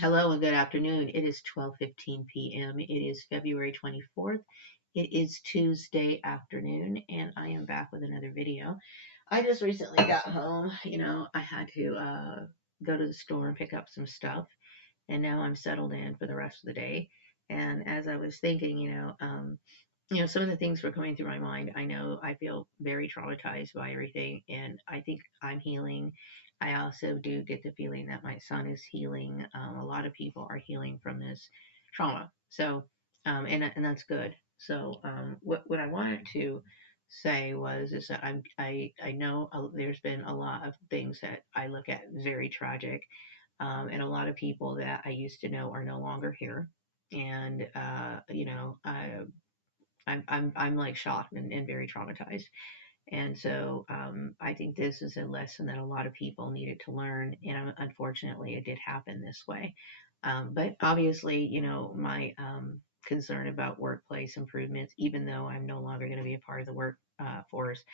Hello and good afternoon. It is 12:15 p.m. It is February 24th. It is Tuesday afternoon and I am back with another video. I just recently got home. I had to go to the store and pick up some stuff, and now I'm settled in for the rest of the day. And as I was thinking, some of the things were coming through my mind. I know I feel very traumatized by everything, and I think I'm healing. I also do get the feeling that my son is healing. A lot of people are healing from this trauma. So, and that's good. So, what I wanted to say was is that I know there's been a lot of things that I look at very tragic, and a lot of people that I used to know are no longer here, and I'm like shocked and very traumatized. And so I think this is a lesson that a lot of people needed to learn. And unfortunately, it did happen this way. But obviously, my concern about workplace improvements, even though I'm no longer going to be a part of the workforce,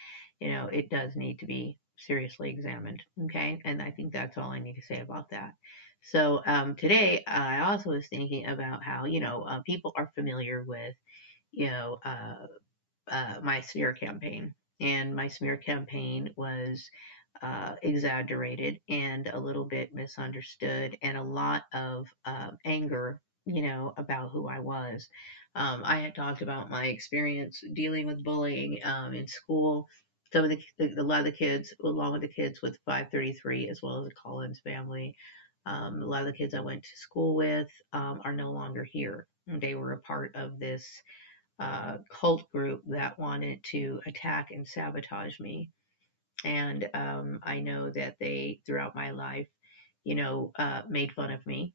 it does need to be seriously examined. Okay. And I think that's all I need to say about that. So today, I also was thinking about how, people are familiar with you know, my smear campaign. And my smear campaign was exaggerated and a little bit misunderstood, and a lot of anger, about who I was. I had talked about my experience dealing with bullying in school. Some of a lot of the kids, along with the kids with 533, as well as the Collins family, a lot of the kids I went to school with are no longer here. They were a part of this cult group that wanted to attack and sabotage me. And I know that they, throughout my life, made fun of me,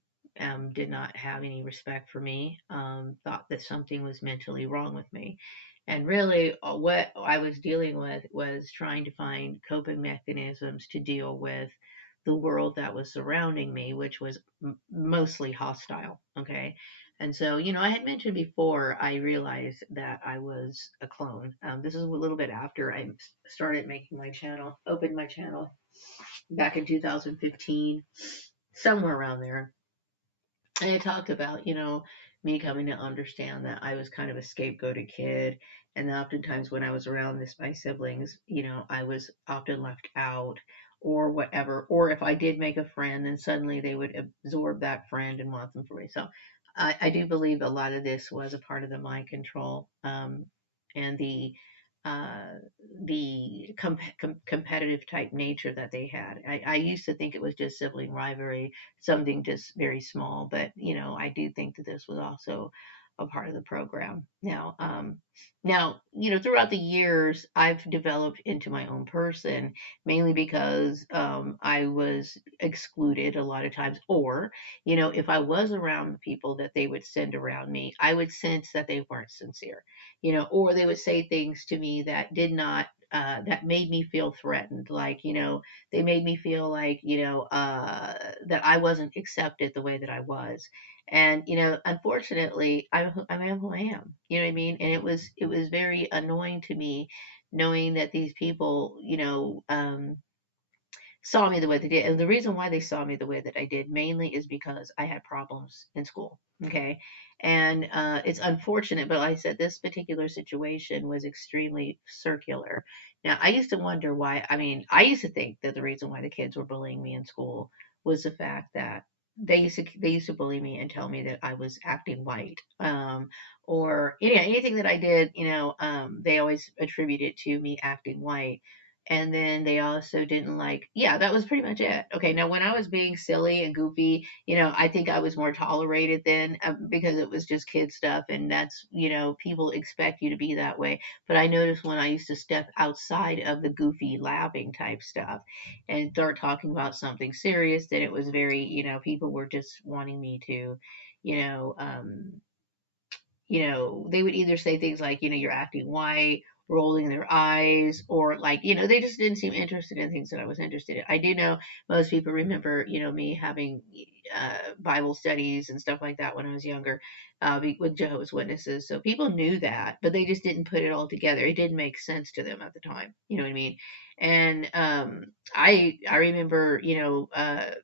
did not have any respect for me, thought that something was mentally wrong with me. And really, what I was dealing with was trying to find coping mechanisms to deal with the world that was surrounding me, which was mostly hostile. Okay. And so, I had mentioned before, I realized that I was a clone. This is a little bit after I started making my channel, opened my channel back in 2015, somewhere around there. And it talked about, me coming to understand that I was kind of a scapegoated kid. And oftentimes when I was around my siblings, I was often left out or whatever. Or if I did make a friend, then suddenly they would absorb that friend and want them for me. So I do believe a lot of this was a part of the mind control, and uh, the competitive type nature that they had. I used to think it was just sibling rivalry, something just very small, but I do think that this was also a part of the program. Now, throughout the years, I've developed into my own person, mainly because I was excluded a lot of times, or if I was around the people that they would send around me, I would sense that they weren't sincere, or they would say things to me that did not. That made me feel threatened. Like, they made me feel like, that I wasn't accepted the way that I was. And, unfortunately, I am who I am. You know what I mean? And it was very annoying to me knowing that these people, saw me the way they did. And the reason why they saw me the way that I did mainly is because I had problems in school. Okay. And it's unfortunate, but like I said, this particular situation was extremely circular. Now, I used to wonder why. I mean, I used to think that the reason why the kids were bullying me in school was the fact that they used to bully me and tell me that I was acting white, or anything that I did. They always attributed to me acting white. And then they also didn't like, yeah, that was pretty much it. Okay, now when I was being silly and goofy, I think I was more tolerated then, because it was just kid stuff, and that's, people expect you to be that way. But I noticed when I used to step outside of the goofy laughing type stuff and start talking about something serious, then it was very, people were just wanting me to, you know, they would either say things like, you're acting white, rolling their eyes, or like, they just didn't seem interested in things that I was interested in. I do know most people remember, me having Bible studies and stuff like that when I was younger, with Jehovah's Witnesses. So people knew that, but they just didn't put it all together. It didn't make sense to them at the time. You know what I mean? And I remember,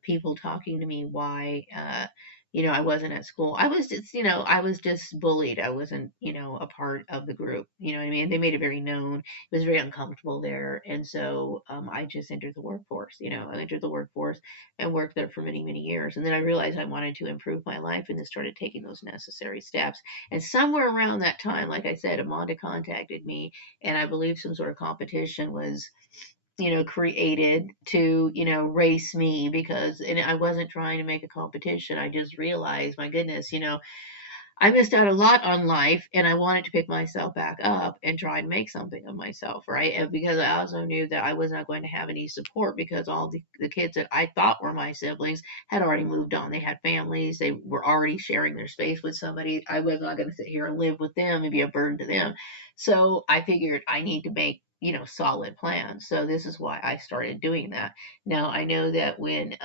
people talking to me why I wasn't at school. I was just bullied. I wasn't, a part of the group. You know what I mean? They made it very known. It was very uncomfortable there. And so I just entered the workforce. I entered the workforce and worked there for many, many years. And then I realized I wanted to improve my life and then started taking those necessary steps. And somewhere around that time, like I said, Amanda contacted me, and I believe some sort of competition was created to, race me, because, and I wasn't trying to make a competition. I just realized, my goodness, I missed out a lot on life, and I wanted to pick myself back up and try and make something of myself, right? And because I also knew that I was not going to have any support, because all the kids that I thought were my siblings had already moved on. They had families, they were already sharing their space with somebody. I was not going to sit here and live with them and be a burden to them. So I figured I need to make, solid plans. So this is why I started doing that. Now I know that when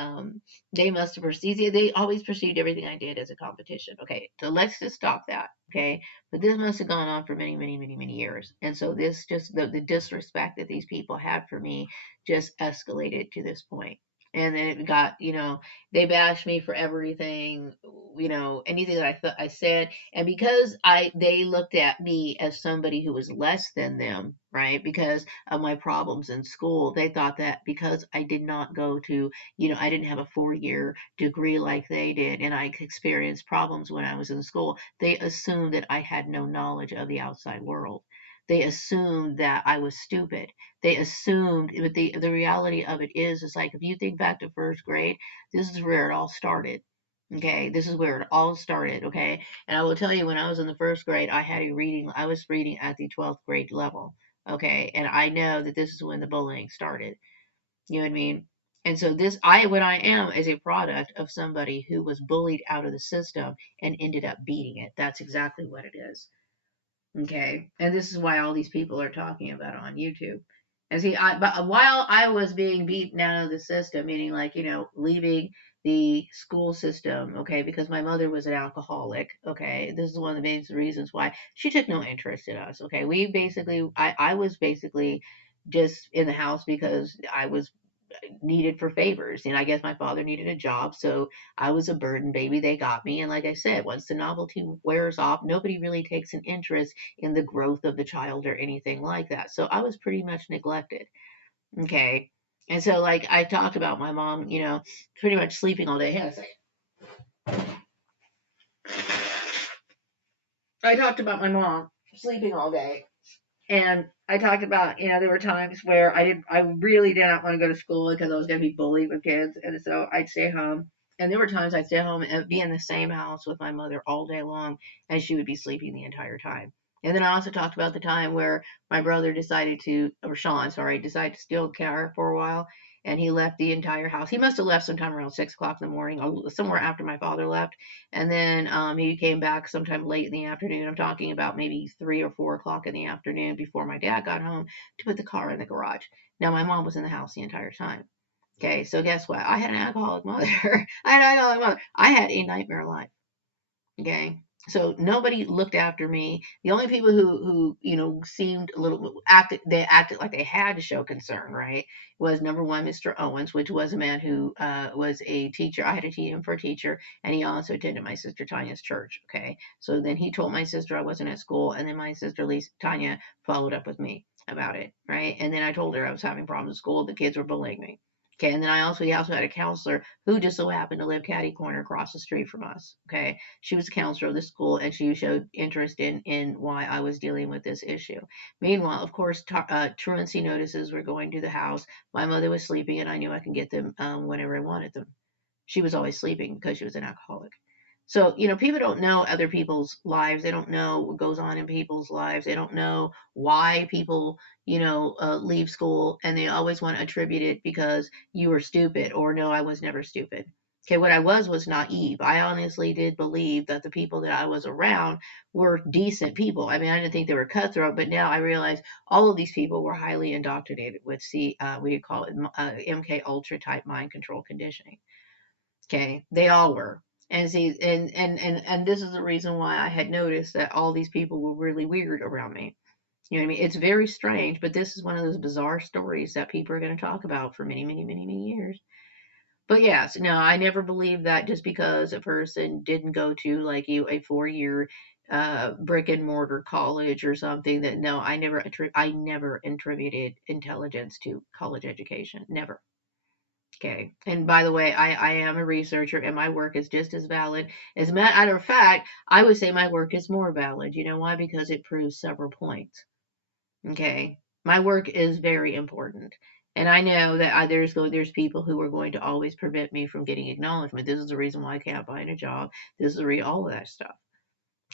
they must have perceived, they always perceived everything I did as a competition. Okay, so let's just stop that. Okay, but this must have gone on for many, many, many, many years. And so this just, the disrespect that these people had for me just escalated to this point. And then it got, they bashed me for everything, anything that I said. And because they looked at me as somebody who was less than them, right? Because of my problems in school, they thought that because I did not go to, I didn't have a 4-year degree like they did, and I experienced problems when I was in school. They assumed that I had no knowledge of the outside world. They assumed that I was stupid. They assumed, but the reality of it is like, if you think back to first grade, this is where it all started. Okay, this is where it all started. Okay, and I will tell you, when I was in the first grade, I was reading at the 12th grade level. Okay, and I know that this is when the bullying started. You know what I mean? And so what I am is a product of somebody who was bullied out of the system and ended up beating it. That's exactly what it is. Okay. And this is why all these people are talking about it on YouTube. And see, but while I was being beaten out of the system, meaning like, leaving the school system, okay, because my mother was an alcoholic, okay, this is one of the main reasons why she took no interest in us, okay. I was basically just in the house because I was needed for favors. I guess my father needed a job, so I was a burden baby. They got me. And like I said, once the novelty wears off, nobody really takes an interest in the growth of the child or anything like that. So I was pretty much neglected. Okay. And so, like, I talked about my mom, pretty much sleeping all day. Hang on a second. I talked about my mom sleeping all day. And I talked about, there were times where I really did not want to go to school because I was going to be bullied with kids. And so I'd stay home. And there were times I'd stay home and be in the same house with my mother all day long, and she would be sleeping the entire time. And then I also talked about the time where my brother Sean, sorry, decided to steal a car for a while, and he left the entire house. He must have left sometime around 6 o'clock in the morning, or somewhere after my father left. And then he came back sometime late in the afternoon. I'm talking about maybe 3 or 4 o'clock in the afternoon before my dad got home to put the car in the garage. Now, my mom was in the house the entire time. Okay, so guess what? I had an alcoholic mother. I had an alcoholic mother. I had a nightmare life. Okay. So nobody looked after me. The only people who seemed a little acted like they had to show concern, right? Was number one, Mr. Owens, which was a man who was a teacher. I had to teach him for a teacher, and he also attended my sister Tanya's church. Okay, so then he told my sister I wasn't at school, and then my sister Lisa Tanya followed up with me about it, right? And then I told her I was having problems at school. The kids were bullying me. Okay, and then he also had a counselor who just so happened to live catty corner across the street from us. Okay, she was a counselor of the school, and she showed interest in why I was dealing with this issue. Meanwhile, of course, truancy notices were going to the house. My mother was sleeping, and I knew I could get them whenever I wanted them. She was always sleeping because she was an alcoholic. So, people don't know other people's lives. They don't know what goes on in people's lives. They don't know why people, leave school, and they always want to attribute it because you were stupid, or no, I was never stupid. Okay, what I was naive. I honestly did believe that the people that I was around were decent people. I mean, I didn't think they were cutthroat, but now I realize all of these people were highly indoctrinated with we call it MK Ultra type mind control conditioning. Okay, they all were. And see, and this is the reason why I had noticed that all these people were really weird around me. You know what I mean? It's very strange, but this is one of those bizarre stories that people are going to talk about for many, many, many, many years. But yes, no, I never believed that just because a person didn't go to like you a 4 year brick and mortar college or something. That no, I never attributed intelligence to college education. Never. Okay. And by the way, I am a researcher and my work is just as valid. As a matter of fact, I would say my work is more valid. You know why? Because it proves several points. Okay. My work is very important. And I know that there's people who are going to always prevent me from getting acknowledgement. This is the reason why I can't find a job. This is all of that stuff.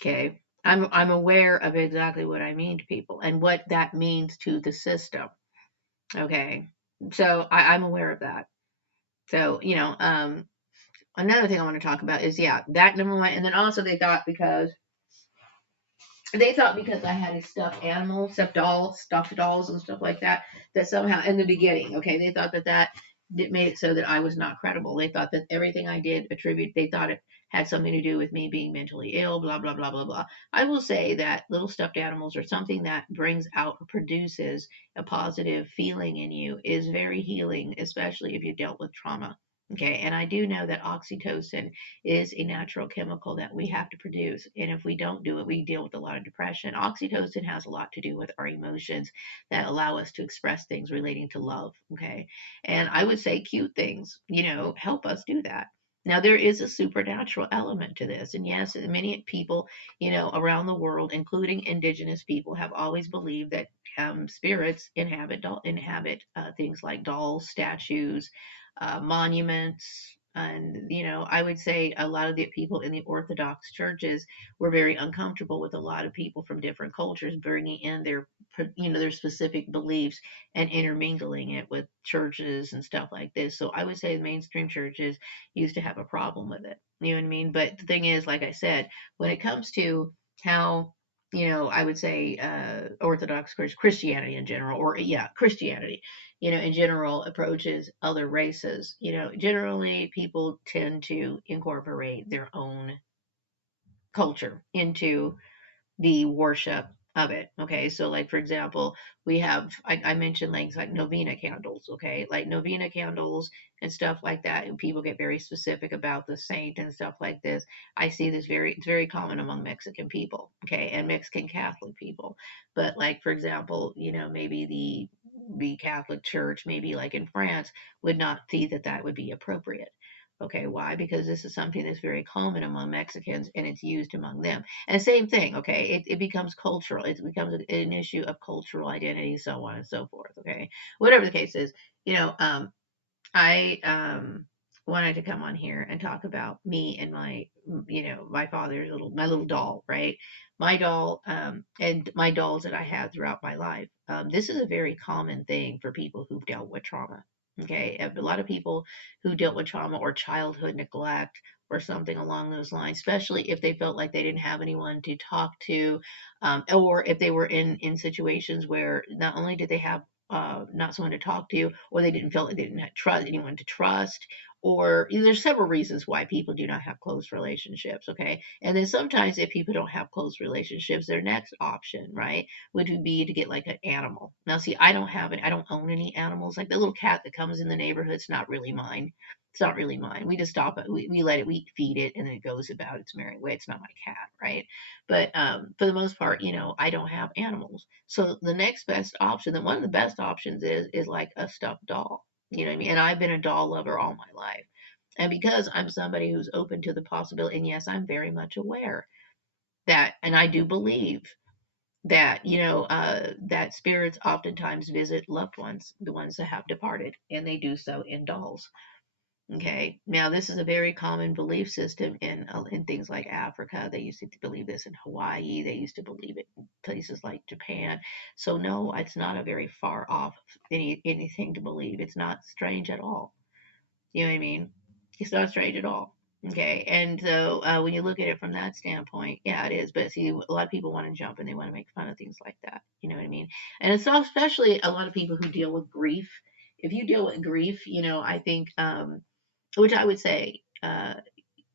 Okay. I'm aware of exactly what I mean to people and what that means to the system. Okay. So I'm aware of that. So, another thing I want to talk about is yeah, that number one. And then also they thought because I had a stuffed animal, stuffed dolls and stuff like that, that somehow in the beginning, okay, they thought that made it so that I was not credible. They thought that everything I did they thought it had something to do with me being mentally ill, blah, blah, blah, blah, blah. I will say that little stuffed animals are something that brings out or produces a positive feeling in you is very healing, especially if you dealt with trauma. Okay, and I do know that oxytocin is a natural chemical that we have to produce. And if we don't do it, we deal with a lot of depression. Oxytocin has a lot to do with our emotions that allow us to express things relating to love. Okay. And I would say cute things, help us do that. Now, there is a supernatural element to this. And yes, many people, around the world, including indigenous people, have always believed that spirits inhabit things like dolls, statues, monuments, and I would say a lot of the people in the Orthodox churches were very uncomfortable with a lot of people from different cultures bringing in their specific beliefs and intermingling it with churches and stuff like this. So I would say the mainstream churches used to have a problem with it. You know what I mean? But the thing is, like I said, when it comes to how I would say Orthodox Christianity in general, or yeah, Christianity, in general approaches other races. Generally people tend to incorporate their own culture into the worship of it. Okay, so like for example, we have I mentioned things like novena candles. Okay, like novena candles and stuff like that. And people get very specific about the saint and stuff like this. I see this it's very common among Mexican people. Okay, and Mexican Catholic people. But like for example, maybe the Catholic Church, maybe like in France, would not see that would be appropriate. Okay, why? Because this is something that's very common among Mexicans and it's used among them. And same thing, okay, it becomes cultural. It becomes an issue of cultural identity, so on and so forth, okay? Whatever the case is, I wanted to come on here and talk about me and my father's my little doll, right? My doll, and my dolls that I had throughout my life. This is a very common thing for people who've dealt with trauma. Okay, a lot of people who dealt with trauma or childhood neglect or something along those lines, especially if they felt like they didn't have anyone to talk to, or if they were in situations where not only did they have not someone to talk to, or they didn't feel like they didn't trust anyone to trust, or there's several reasons why people do not have close relationships. Okay, and then sometimes if people don't have close relationships, their next option, right, would be to get like an animal. Now, see, I don't own any animals. Like the little cat that comes in the neighborhood, it's not really mine. It's not really mine. We just stop it. We let it. We feed it, and then it goes about its merry way. It's not my cat, right? But for the most part, I don't have animals. So the next best option, then one of the best options is like a stuffed doll. You know what I mean? And I've been a doll lover all my life. And because I'm somebody who's open to the possibility, and yes, I'm very much aware that, and I do believe that, that spirits oftentimes visit loved ones, the ones that have departed, and they do so in dolls. Okay. Now, this is a very common belief system in things like Africa. They used to believe this in Hawaii. They used to believe it in places like Japan. So no, it's not a very far off anything to believe. It's not strange at all. You know what I mean? It's not strange at all. Okay, and so when you look at it from that standpoint, yeah, it is. But see, a lot of people want to jump and they want to make fun of things like that. You know what I mean? And it's especially a lot of people who deal with grief. If you deal with grief, I think, which I would say,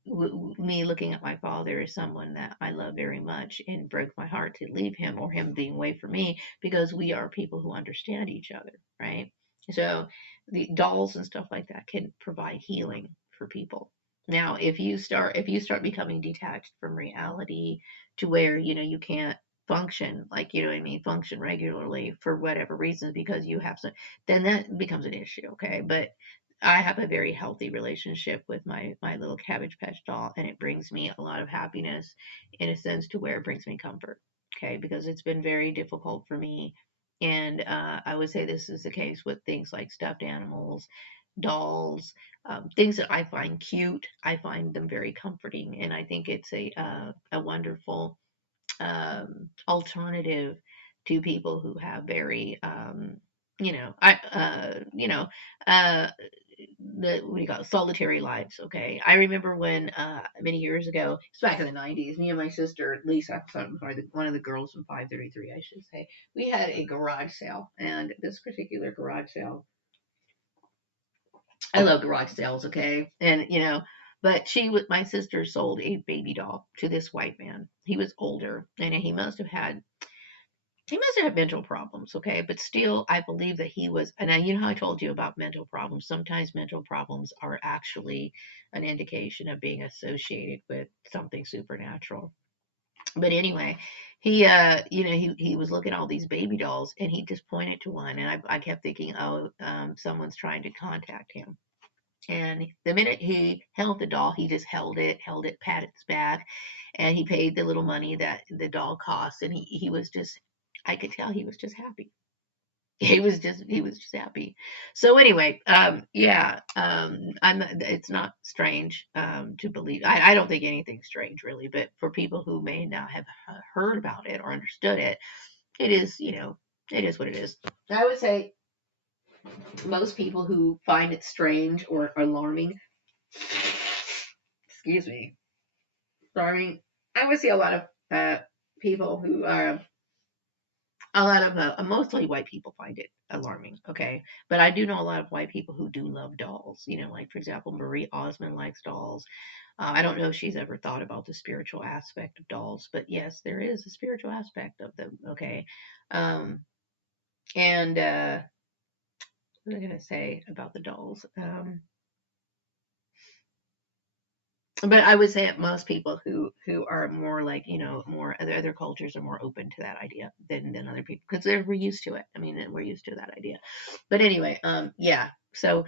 me looking at my father as someone that I love very much, and broke my heart to leave him or him being away from me, because we are people who understand each other, right? So the dolls and stuff like that can provide healing for people. Now, if you start becoming detached from reality to where you can't function, like, what I mean, function regularly for whatever reasons, because you have some, then that becomes an issue, okay? But I have a very healthy relationship with my little Cabbage Patch doll, and it brings me a lot of happiness, in a sense, to where it brings me comfort. Okay, because it's been very difficult for me, and I would say this is the case with things like stuffed animals, dolls, things that I find cute. I find them very comforting, and I think it's a wonderful alternative to people who have very uh, the what do you call it, solitary lives. Okay, I remember when many years ago, it's back in the 90s, me and my sister Lisa, sorry, one of the girls from 533, I should say, we had a garage sale, and this particular garage sale, I love garage sales, okay, and but my sister sold a baby doll to this white man. He was older, and he must have had mental problems, okay? But still, I believe that he was, and how I told you about mental problems. Sometimes mental problems are actually an indication of being associated with something supernatural. But anyway, he was looking at all these baby dolls, and he just pointed to one, and I kept thinking, oh, someone's trying to contact him. And the minute he held the doll, he just held it, patted its back, and he paid the little money that the doll cost, and he was just, I could tell he was just happy. He was just happy. So anyway, yeah, it's not strange to believe. I don't think anything's strange really, but for people who may not have heard about it or understood it, it is, it is what it is. I would say most people who find it strange or alarming, excuse me, sorry, I would see a lot of people who are a lot of mostly white people find it alarming, okay, but I do know a lot of white people who do love dolls, like, for example, Marie Osmond likes dolls. I don't know if she's ever thought about the spiritual aspect of dolls, but yes, there is a spiritual aspect of them, okay. And what was I going to say about the dolls? But I would say that most people who are more like, more other cultures are more open to that idea than other people, because we're used to it. I mean, we're used to that idea. But anyway, yeah. So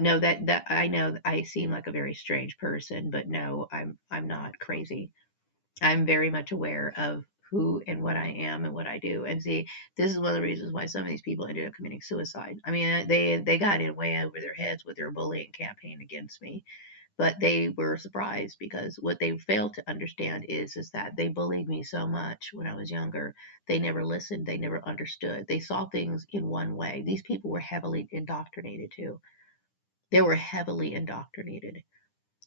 no, that I know I seem like a very strange person, but no, I'm not crazy. I'm very much aware of who and what I am and what I do. And see, this is one of the reasons why some of these people ended up committing suicide. I mean, they got in way over their heads with their bullying campaign against me, but they were surprised, because what they failed to understand is that they bullied me so much when I was younger. They never listened, they never understood, they saw things in one way. These people were heavily indoctrinated too. They were heavily indoctrinated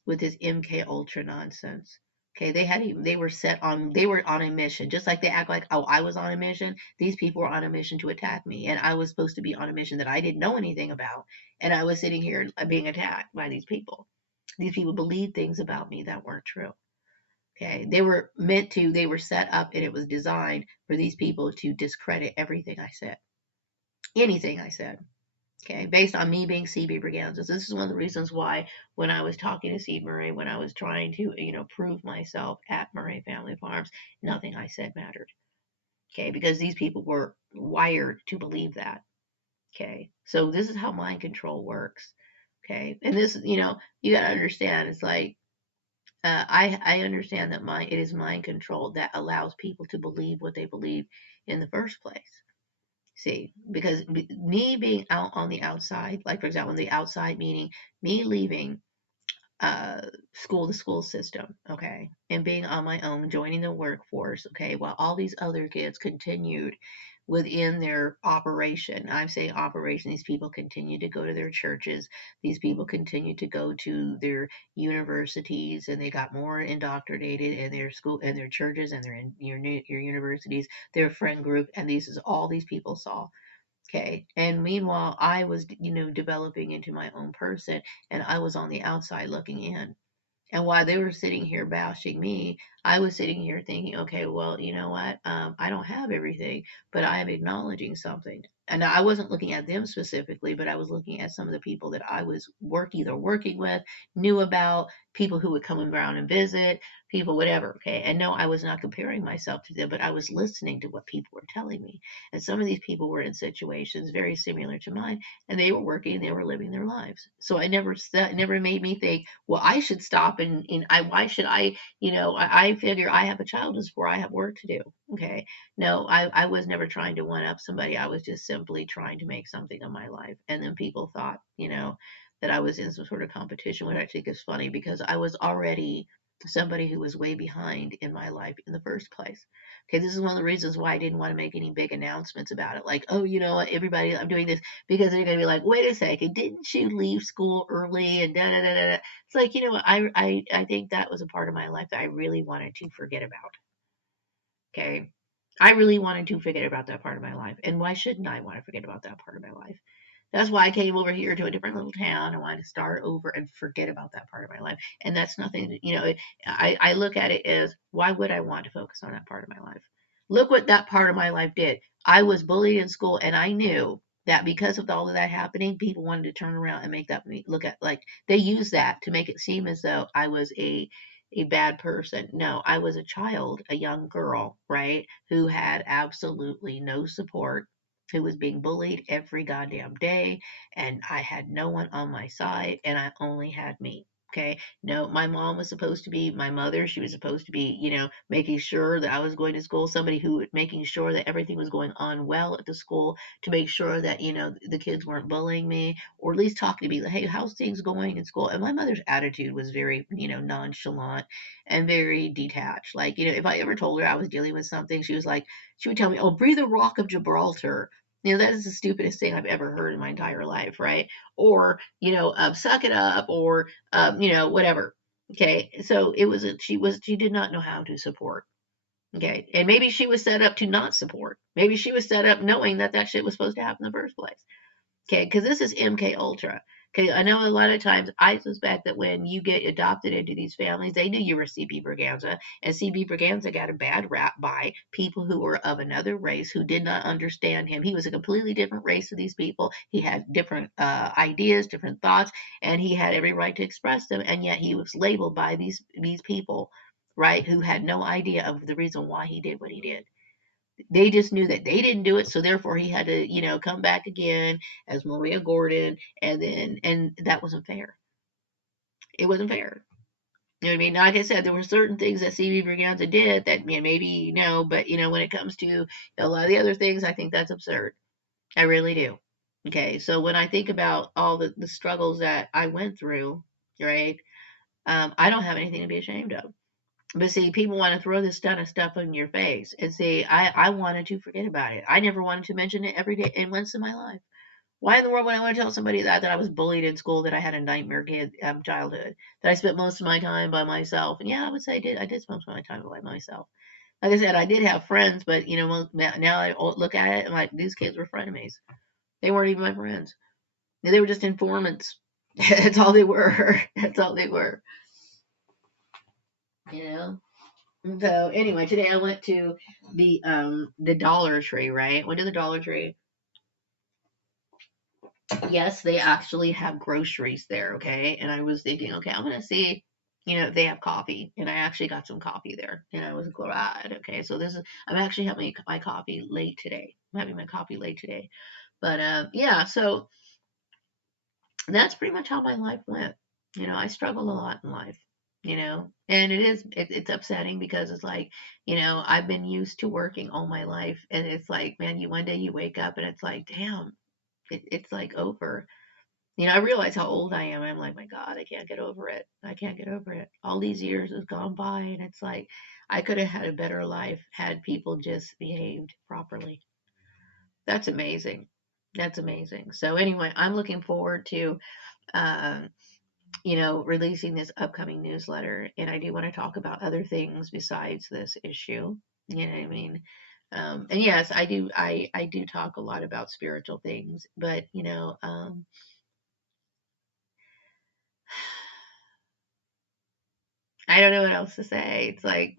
with this MK Ultra nonsense. Okay, they were on a mission, just like they act like, oh, I was on a mission. These people were on a mission to attack me, and I was supposed to be on a mission that I didn't know anything about, and I was sitting here being attacked by these people. These people believed things about me that weren't true. Okay, they were set up, and it was designed for these people to discredit everything I said, anything I said. Okay, based on me being C.B. Briganza. This is one of the reasons why, when I was talking to Steve Murray, when I was trying to, prove myself at Murray Family Farms, nothing I said mattered. Okay, because these people were wired to believe that. Okay, so this is how mind control works. Okay, and this, you got to understand, it's like, I understand that it is mind control that allows people to believe what they believe in the first place. See, because me being out on the outside, like, for example, the outside meaning me leaving the school system, okay, and being on my own, joining the workforce, okay, while all these other kids continued within their operation. I'm saying operation. These people continue to go to their churches. These people continue to go to their universities, and they got more indoctrinated in their school and their churches and their your universities, their friend group, and this is all these people saw. Okay. And meanwhile, I was, developing into my own person, and I was on the outside looking in. And while they were sitting here bashing me, I was sitting here thinking, okay, well, you know what? I don't have everything, but I am acknowledging something. And I wasn't looking at them specifically, but I was looking at some of the people that I was either working with, knew about, people who would come around and visit, people, whatever. Okay. And no, I was not comparing myself to them, but I was listening to what people were telling me. And some of these people were in situations very similar to mine, and they were working, they were living their lives. So it never made me think, well, I should stop why should I, I figure I have a child is where I have work to do. Okay. No, I was never trying to one up somebody. I was just simply trying to make something of my life. And then people thought, that I was in some sort of competition, which I think is funny because I was already somebody who was way behind in my life in the first place. Okay, this is one of the reasons why I didn't want to make any big announcements about it. Like, oh, you know what, everybody, I'm doing this, because they're going to be like, wait a second, didn't you leave school early and da da da da. It's like, I think that was a part of my life that I really wanted to forget about. Okay. I really wanted to forget about that part of my life. And why shouldn't I want to forget about that part of my life? That's why I came over here to a different little town. I wanted to start over and forget about that part of my life. And that's nothing, I look at it as, why would I want to focus on that part of my life? Look what that part of my life did. I was bullied in school, and I knew that because of all of that happening, people wanted to turn around and make that look at, like, they use that to make it seem as though I was a bad person. No, I was a child, a young girl, right, who had absolutely no support, who was being bullied every goddamn day, and I had no one on my side, and I only had me. Okay. No, my mom was supposed to be my mother. She was supposed to be, making sure that I was going to school, somebody who making sure that everything was going on well at the school, to make sure that, the kids weren't bullying me, or at least talking to me like, hey, how's things going in school? And my mother's attitude was very, nonchalant and very detached. Like, if I ever told her I was dealing with something, she would tell me, oh, breathe the rock of Gibraltar. That is the stupidest thing I've ever heard in my entire life, right? Or, suck it up, or, whatever. Okay. So she did not know how to support. Okay. And maybe she was set up to not support. Maybe she was set up knowing that that shit was supposed to happen in the first place. Okay, because this is MK Ultra. Okay, I know a lot of times I suspect that when you get adopted into these families, they knew you were CB Braganza, and CB Braganza got a bad rap by people who were of another race who did not understand him. He was a completely different race to these people. He had different ideas, different thoughts, and he had every right to express them. And yet he was labeled by these people, right, who had no idea of the reason why he did what he did. They just knew that they didn't do it, so therefore he had to, come back again as Maria Gordon, and that wasn't fair. It wasn't fair. You know what I mean? Like I said, there were certain things that CB Braganza did that, maybe but when it comes to a lot of the other things, I think that's absurd. I really do. Okay, so when I think about all the struggles that I went through, right, I don't have anything to be ashamed of. But see, people want to throw this kind of stuff in your face. And see, I wanted to forget about it. I never wanted to mention it every day and once in my life. Why in the world would I want to tell somebody that I was bullied in school, that I had a nightmare childhood, that I spent most of my time by myself? And yeah, I would say I did. I did spend most of my time by myself. Like I said, I did have friends, but now I look at it and like, these kids were frenemies. They weren't even my friends. They were just informants. That's all they were. That's all they were. You know. So anyway, today I went to the Dollar Tree, right? Went to the Dollar Tree. Yes, they actually have groceries there, okay? And I was thinking, okay, I'm gonna see, if they have coffee. And I actually got some coffee there. And I was glad. Okay, so I'm actually having my coffee late today. I'm having my coffee late today. But yeah, so that's pretty much how my life went. I struggled a lot in life, and it's upsetting because it's like, I've been used to working all my life, and it's like, man, one day you wake up and it's like, damn, it's like over. I realize how old I am. I'm like, my God, I can't get over it. I can't get over it. All these years have gone by, and it's like, I could have had a better life had people just behaved properly. That's amazing. That's amazing. So anyway, I'm looking forward to um, releasing this upcoming newsletter, and I do want to talk about other things besides this issue. You know what I mean? And yes, I do talk a lot about spiritual things, but I don't know what else to say. It's like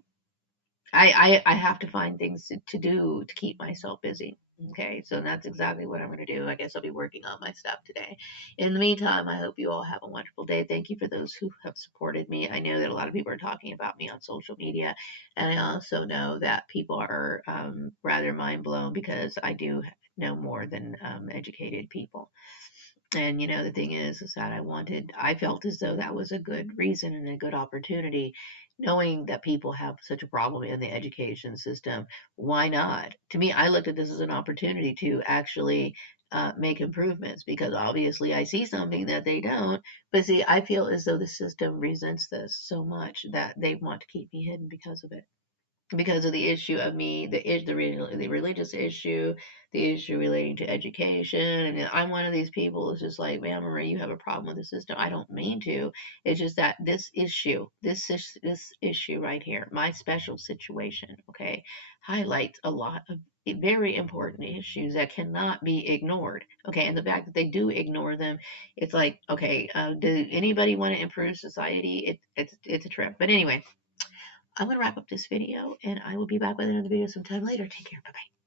I have to find things to do to keep myself busy. Okay, so that's exactly what I'm going to do. I guess I'll be working on my stuff today. In the meantime, I hope you all have a wonderful day. Thank you for those who have supported me. I know that a lot of people are talking about me on social media, and I also know that people are rather mind blown because I do know more than educated people. And the thing is that I felt as though that was a good reason and a good opportunity, knowing that people have such a problem in the education system. Why not? To me, I looked at this as an opportunity to actually make improvements, because obviously I see something that they don't. But see, I feel as though the system resents this so much that they want to keep me hidden because of it, because of the issue of me, the religious issue, the issue relating to education. And I'm one of these people who's just like, man, Marie, you have a problem with the system. I don't mean to. It's just that this issue right here, my special situation, okay, highlights a lot of very important issues that cannot be ignored. Okay, and the fact that they do ignore them, it's like, okay, do anybody want to improve society? It's a trip. But anyway, I'm going to wrap up this video, and I will be back with another video sometime later. Take care. Bye bye.